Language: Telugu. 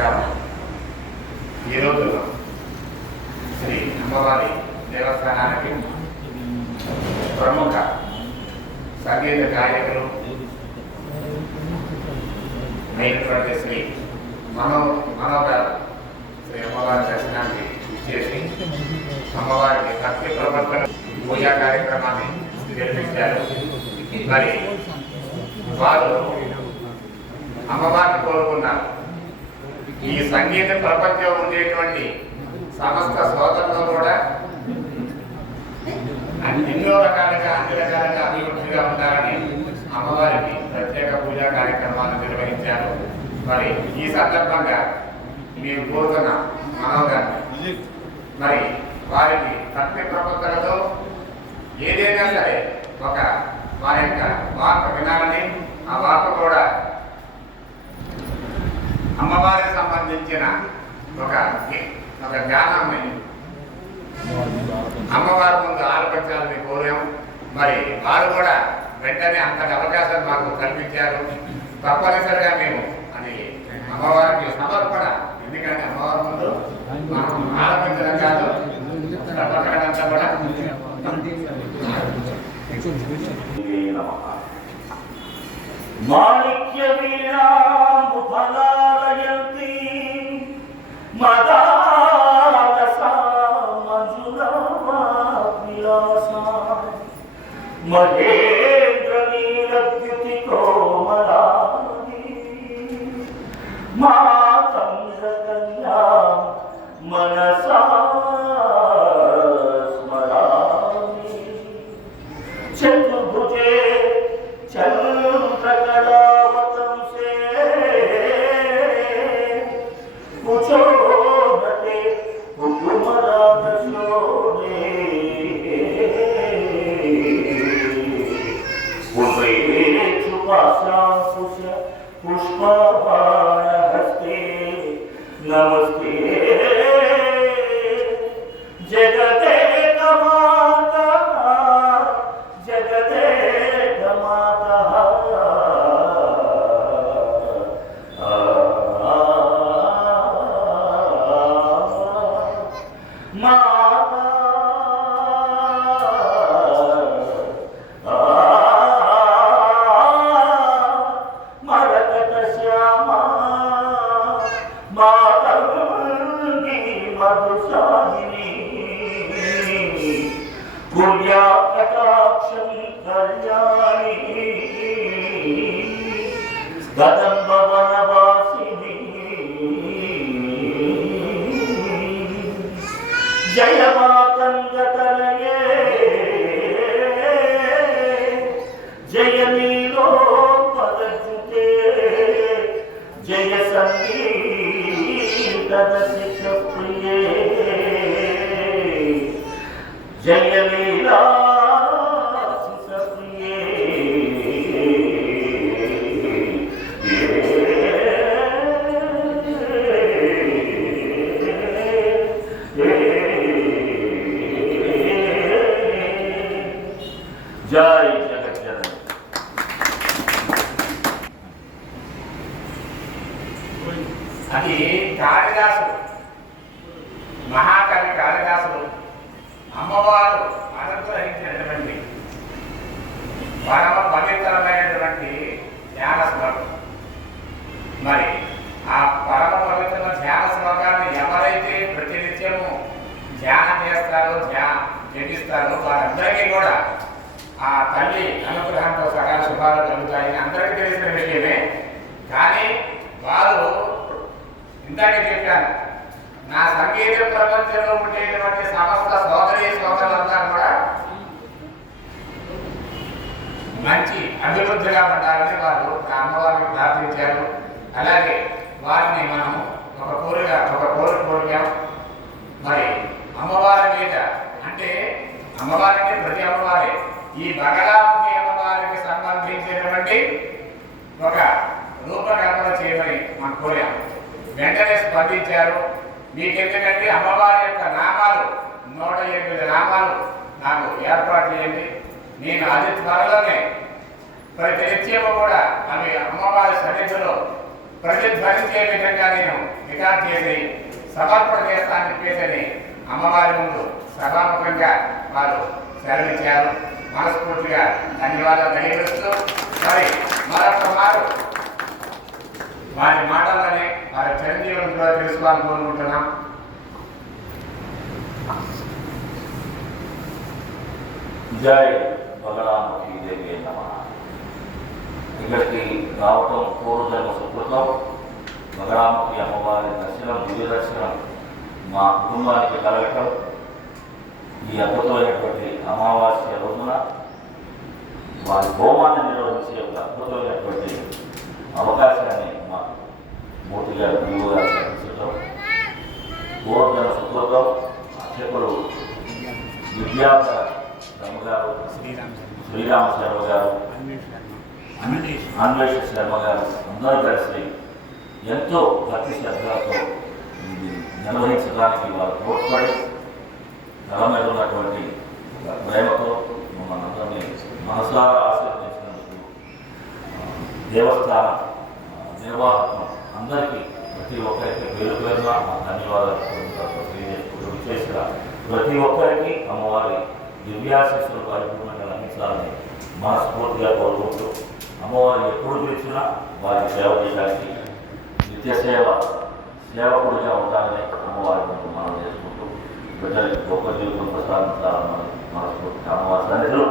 నమస్కారం ఈరోజు శ్రీ అమ్మవారి దేవస్థానానికి ప్రముఖ సంగీత గాయకులు అయినటువంటి శ్రీ మనో మనోగారు శ్రీ అమ్మవారి దర్శనానికి ఇచ్చేసి అమ్మవారికి భక్తి ప్రవర్తన పూజా కార్యక్రమాన్ని నిర్మించారు మరి వారు అమ్మవారిని కోరుకున్నారు. ఈ సంగీత ప్రపంచం ఉండేటువంటి సమస్త సోదరులు కూడా ఎన్నో రకాలుగా అన్ని రకాలుగా అభివృద్ధిగా ఉండాలని అమ్మవారికి ప్రత్యేక పూజా కార్యక్రమాలు నిర్వహించారు. మరి ఈ సందర్భంగా మేము కోరుతున్న మనోగారిని మరి వారికి తప్పి ప్రపత్తులతో ఏదైనా సరే ఒక వారి యొక్క వార్త వినాలని ఆ వార్త కూడా అమ్మవారికి సంబంధించిన ఒక ఒక జ్ఞానాన్ని అమ్మవారి ముందు ఆలపించాలని కోరాము. మరి వారు కూడా వెంటనే అంతటి అవకాశం మాకు కల్పించారు. తప్పనిసరిగా మేము అది అమ్మవారికి సమర్పణ. ఎందుకంటే అమ్మవారి ముందు మనం ఆలపించడం కాదు కూడా মাতা पुष्पाभ्याङ्कुश पुष्पभारहस्ते नमस्ते जगते माता जगते माता माता జయ మాతంగతనయే జయ నీలో పదజుతే జయ సంగీత ప్రియే జయ జై జగజ్జనని. అది కాళిదాసుడు. మహాకవి కాళిదాసుడు. అమ్మవారు అనుగ్రహించినటువంటి పరమ పవిత్రమైనటువంటి ధ్యాన శ్లోకం మరి ఆ పరమ పవిత్ర ధ్యాన శ్లోకాన్ని ఎవరైతే ప్రతినిత్యము ధ్యానం చేస్తారో ధ్యాన జపిస్తారో వారందరికీ కూడా ఆ తల్లి అనుగ్రహంతో సహా శుభాలు కలుగుతాయని అందరికీ తెలిసిన విషయమే. కానీ వారు ఇందాక చెప్పాను నా సంగీత ప్రపంచంలో ఉండేటువంటి సమస్త సోదరి సోదరులంతా కూడా మంచి అభివృద్ధిగా ఉండాలని వారు ఆ అమ్మవారిని ప్రార్థించారు. అలాగే వారిని మనం ఒక కోరిక ఒక కోరిక కోరికాం. మరి అమ్మవారి మీద అంటే అమ్మవారికి ప్రతి ఈ బగలాముఖి అమ్మవారికి సంబంధించినటువంటి ఒక రూపకల్పన చేయమని మనం కోరాం వెంటనే స్పందించారు. మీకెందుకంటే అమ్మవారి యొక్క నామాలు నూట ఎనిమిది నామాలు నాకు ఏర్పాటు చేయండి. నేను అతి త్వరలోనే ప్రతి నిత్యము కూడా అవి అమ్మవారి సన్నిధిలో ప్రతిధ్వనించే విధంగా నేను రికార్డ్ చేసి సమర్పణ చేస్తానని చెప్పేసి అమ్మవారి ముందు సభాముఖంగా వారు సెలవిచ్చారు. మనస్ఫూర్తిగా ధన్యవాదాలు. తెలియజేస్తూ మరి మరొక మారు వారి మాటల్లోనే వారి చిరంజీవులను కూడా తెలుసుకోవాలని కోరుకుంటున్నాం. జై బగరాముఖి దేవి నమ. ఇక్కడికి రావటం పూర్వజన్మ సుకృతం. బగరాముఖి అమ్మవారి దర్శనం దివ్య దర్శనం మా కుటుంబానికి కలగటం. ఈ అద్భుతమైనటువంటి అమావాస్య రోజున వారి హోమాన్ని నిర్వహించే ఒక అద్భుతమైనటువంటి అవకాశాన్ని మా మూర్తి గారు గురువు గారు కల్పించడం పూర్వజన సుకృతం అధ్యక్షుడు విద్యాధర శర్మ గారు శ్రీరామ శర్మ గారు అన్వేష శర్మ గారు అందరూ కలిసి ఎంతో భక్తి శ్రద్ధలతో నిర్వహించడానికి వారు తోడ్పడి తల మీద ఉన్నటువంటి ప్రేమతో మమ్మల్ని అందరినీ మనసారా ఆశీర్వదించినందుకు ఆ, దేవస్థానం నిర్వాహకం అందరికీ ప్రతి ఒక్కరికి పేరు పేరున మా ధన్యవాదాలు తెలియజేసుకుంటూ విశేష ప్రతి ఒక్కరికి అమ్మవారి దివ్యాశిస్సులు పరిపూర్ణంగా లభించాలని మనస్ఫూర్తిగా కోరుకుంటూ అమ్మవారు ఎప్పుడు పిలిచినా వారి సేవ చేయడానికి నిత్య సేవ సేవకుడిగా ఉండాలని అమ్మవారి ముందు మనం చేసుకుంటూ గొప్ప జీవితం ప్రసాదించాలని మనస్ఫూర్తిగా అమ్మవారి సన్నిధిలో